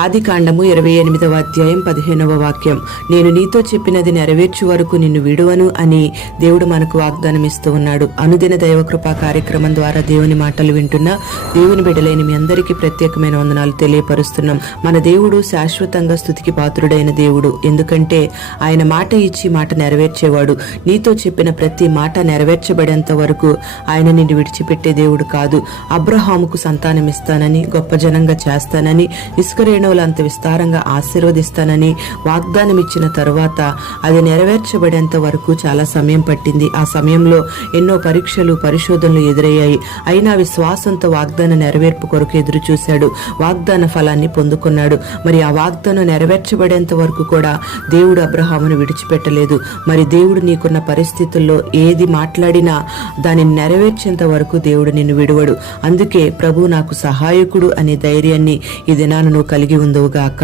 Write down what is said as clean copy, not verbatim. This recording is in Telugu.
ఆదికాండము 28వ అధ్యాయం 15వ వాక్యం. నేను నీతో చెప్పినది నెరవేర్చు వరకు నిన్ను విడువను అని దేవుడు మనకు వాగ్దానం ఇస్తూ ఉన్నాడు. అనుదిన దైవకృపా కార్యక్రమం ద్వారా దేవుని మాటలు వింటున్న దేవుని బిడ్డలైన మీ అందరికీ ప్రత్యేకమైన వందనాలు తెలియపరుస్తున్నాం. మన దేవుడు శాశ్వతంగా స్తుతికి పాత్రుడైన దేవుడు. ఎందుకంటే ఆయన మాట ఇచ్చి మాట నెరవేర్చేవాడు. నీతో చెప్పిన ప్రతి మాట నెరవేర్చబడేంత వరకు ఆయన నిన్ను విడిచిపెట్టే దేవుడు కాదు. అబ్రహాముకు సంతానం ఇస్తానని, గొప్ప జనంగా చేస్తానని, ఇసుక అంత విస్తారంగా ఆశీర్వదిస్తానని వాగ్దానం ఇచ్చిన తరువాత అది నెరవేర్చబడేంత వరకు చాలా సమయం పట్టింది. ఆ సమయంలో ఎన్నో పరీక్షలు, పరిశోధనలు ఎదురయ్యాయి. అయినా విశ్వాసంతో వాగ్దాన నెరవేర్పు కొరకు ఎదురు చూశాడు. వాగ్దాన ఫలాన్ని పొందుకున్నాడు. మరి ఆ వాగ్దానం నెరవేర్చబడేంత వరకు కూడా దేవుడు అబ్రహామును విడిచిపెట్టలేదు. మరి దేవుడు నీకున్న పరిస్థితుల్లో ఏది మాట్లాడినా దానిని నెరవేర్చేంత వరకు దేవుడు నిన్ను విడువడు. అందుకే ప్రభు నాకు సహాయకుడు అనే ధైర్యాన్ని ఈ దినాన నువ్వు కలిగి ఉందువుగాక.